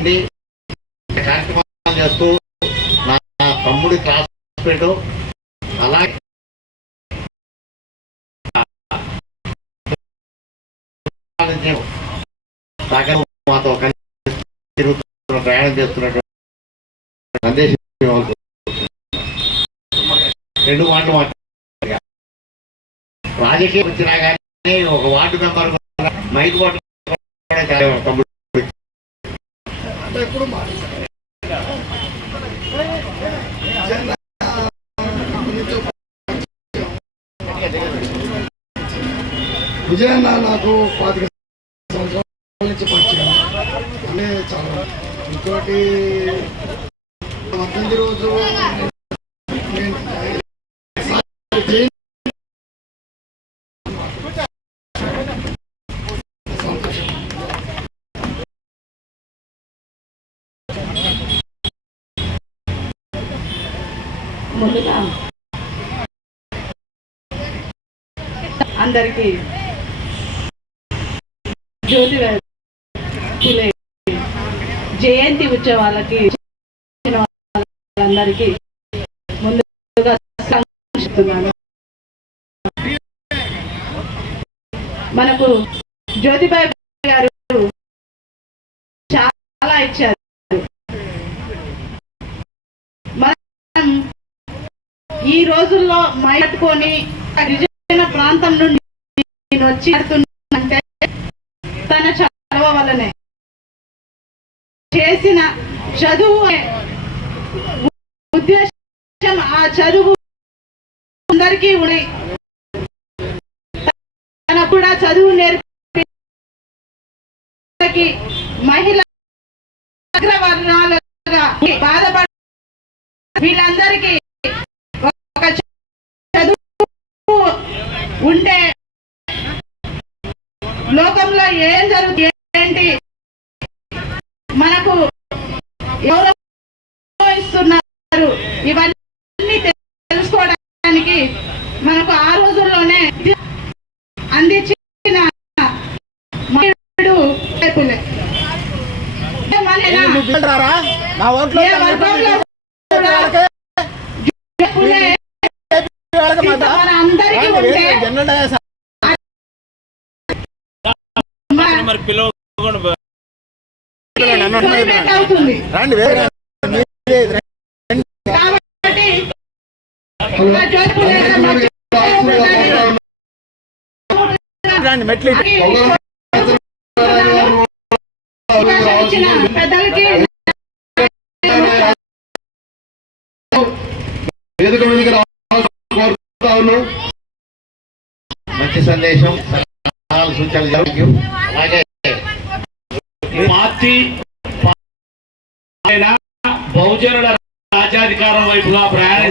ఉండి కార్యక్రమాలు చేస్తూ నా తమ్ముడి క్లాస్మేట్ అలాగే సహకారం మాతో తిరుగుతున్న ప్రయాణం చేస్తున్నటువంటి సందేశం రెండు మాటలు మాట్లాడాలి రాజకీయం వచ్చినా కానీ ఒక వార్డు మెంబర్ మైక్ వార్డు కూడా ఎప్పుడు తమ్ముడు విజయన్న నాకు పాతిక సంవత్సరాల నుంచి పరిచయం. అంటే చాలా. ఇంకోటి పద్దెనిమిది రోజు ముందుగా అందరికీ జ్యోతి జయంతి ఉత్సవాలకి వాళ్ళకి వాళ్ళందరికీ ముందుగా చెప్తున్నాను మనకు జ్యోతిబాయి గారు ఈ రోజుల్లో మైట్టుకొని గిరిజన ప్రాంతం నుండి నేను వచ్చి ఆడుతున్నానంటే తన చదవ వల్లనే. చేసిన చదువు ఉద్దేశం ఆ చదువు అందరికీ ఉన్నాయి తన కూడా చదువు నేర్పి మహిళ అగ్రవర్ణాలుగా బాధపడ వీళ్ళందరికీ ఒక చదువు ఉంటే లోకంలో ఏం జరుగుతుంది? ఏంటి? మనకు ఎవరు ఇస్తున్నారు? ఇవన్నీ తెలుసుకోవడానికి మనకు ఆ రోజుల్లోనే అందించిన మహనీయుడు పులే. రండి వేరే రండి. మెట్లు పెద్దలకి వేదిక మీదకి మంచి సందేశం. సూచనలు అలాగే మార్చి బహుజనుల రాజ్యాధికారం వైపుగా ప్రయాణం